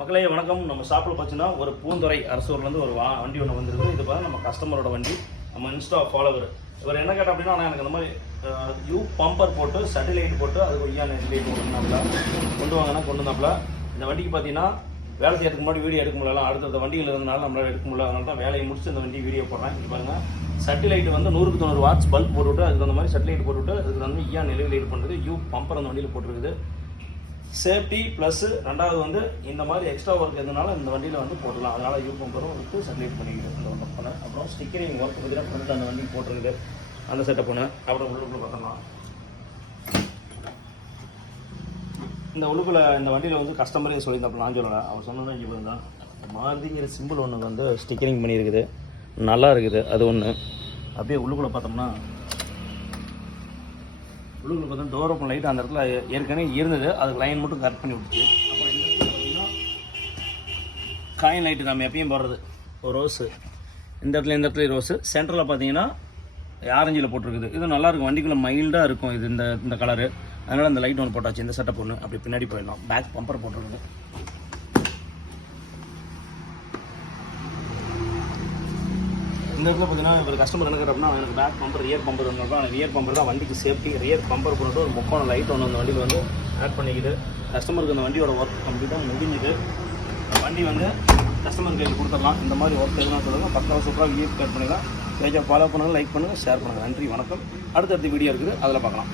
மக்களே வணக்கம். நம்ம ஷாப்பில் பார்த்தீங்கன்னா ஒரு பூந்துறை அரசூர்லேருந்து ஒரு வண்டி ஒன்று வந்துருக்கு. இது பார்த்தா நம்ம கஸ்டமரோட வண்டி, நம்ம இன்ஸ்டா ஃபாலோவர். இவர் என்ன கேட்டால் அப்படின்னா, எனக்கு இந்த மாதிரி யூ பம்பர் போட்டு சேட்டலைட் போட்டு அது ஒய்யான லைட் கொண்டு வாங்கினா கொண்டு வந்தாப்புல. இந்த வண்டிக்கு பார்த்தீங்கன்னா வேலை செய்யறதுக்கு முன்னாடி வீடியோ எடுக்க முடியல, அடுத்த வண்டிகள் இருந்தனால நம்மளால் எடுக்க முடியல. அதனால தான் வேலையை முடிச்சு இந்த வண்டி வீடியோ போடுறேன். இது பாருங்கள், சேட்டலைட் வந்து 100க்கு 90 வாட்ஸ் பல்ப் போட்டுவிட்டு அதுக்கு அந்த மாதிரி சேட்டலைட் போட்டுவிட்டு அதுக்கு வந்து நிலையில் லைட் பண்ணுறது யூ பம்பர் அந்த வண்டியில் போட்டுருக்குது. சேஃப்டி ப்ளஸ் ரெண்டாவது வந்து இந்த மாதிரி எக்ஸ்ட்ரா ஒர்க் எதுனால இந்த வண்டியில் வந்து போட்டுடலாம். அதனால் யூ பம்பரும் வந்து சேட்டலைட் பண்ணிக்கிது அந்த ஒர்க் பண்ண. அப்புறம் ஸ்டிக்கரிங் ஒர்க் பார்த்தீங்கன்னா ஃப்ரண்ட் அந்த வண்டிக்கு போட்டுருக்குது, அந்த செட்டப் பண்ணு. அப்புறம் உள்ளுக்குள்ள பார்த்தோம்னா இந்த உள்ளுக்குள்ள இந்த வண்டியில் வந்து கஸ்டமரே சொல்லியிருந்தாப்புல ஆஞ்சோலோட அவர் சொன்னதான் இங்கே போயிருந்தான். மாருதிங்கிற சிம்பிள் ஒன்று வந்து ஸ்டிக்கரிங் பண்ணியிருக்குது, நல்லா இருக்குது. அது ஒன்று. அப்படியே உள்ளுக்குள்ளே பார்த்தோம்னா உள்ளுக்குள்ள பார்த்தா டோர் ஓப்பன் லைட் அந்த இடத்துல ஏற்கனவே இருந்தது, அதுக்கு லைன் மட்டும் கட் பண்ணி விட்டுச்சு. அப்புறம் இந்த இடத்துல பார்த்தீங்கன்னா காயின் லைட்டு நம்ம எப்பயும் போடுறது ஒரு ரோஸு, இந்த இடத்துல ரோஸு. சென்டரில் பார்த்தீங்கன்னா ஆரஞ்சில் போட்டிருக்குது. இது நல்லாயிருக்கும், வண்டிக்குள்ளே மைல்டாக இருக்கும் இது இந்த கலரு. அதனால் இந்த லைட் ஒன்று போட்டாச்சு, இந்த செட்டப் ஒன்று. அப்படி பின்னாடி போயிடலாம். பேக் பம்பர் போட்டிருக்குது. இந்த இடத்துல பார்த்தீங்கன்னா ஒரு கஸ்டமர் என்ன கேட்டோம்னா, எனக்கு பேக் பம்பர் ரியர் பம்பர் ஒன்று தான், ரியர் பம்பர் தான் வண்டிக்கு சேஃப்டி. ரியர் பம்பர் போட்டு ஒரு முக்கோண லைட் ஒன்று அந்த வண்டியில் வந்து ஆட் பண்ணிக்கிது. கஸ்டமருக்கு அந்த வண்டியோட ஒர்க் கம்ப்ளீட்டாக முடிஞ்சுது. வண்டி வந்து கஸ்டமர் கையில் கொடுத்துடலாம். இந்த மாதிரி ஒர்க் எதுனா சொல்லுங்கள், 10 சூப்பராக வீடியோ கட் பண்ணிடலாம். பேஜை ஃபாலோ பண்ணுங்கள், லைக் பண்ணுங்கள், ஷேர் பண்ணுங்கள். நன்றி, வணக்கம். அடுத்தடுத்த வீடியோ இருக்குது, அதில் பார்க்கலாம்.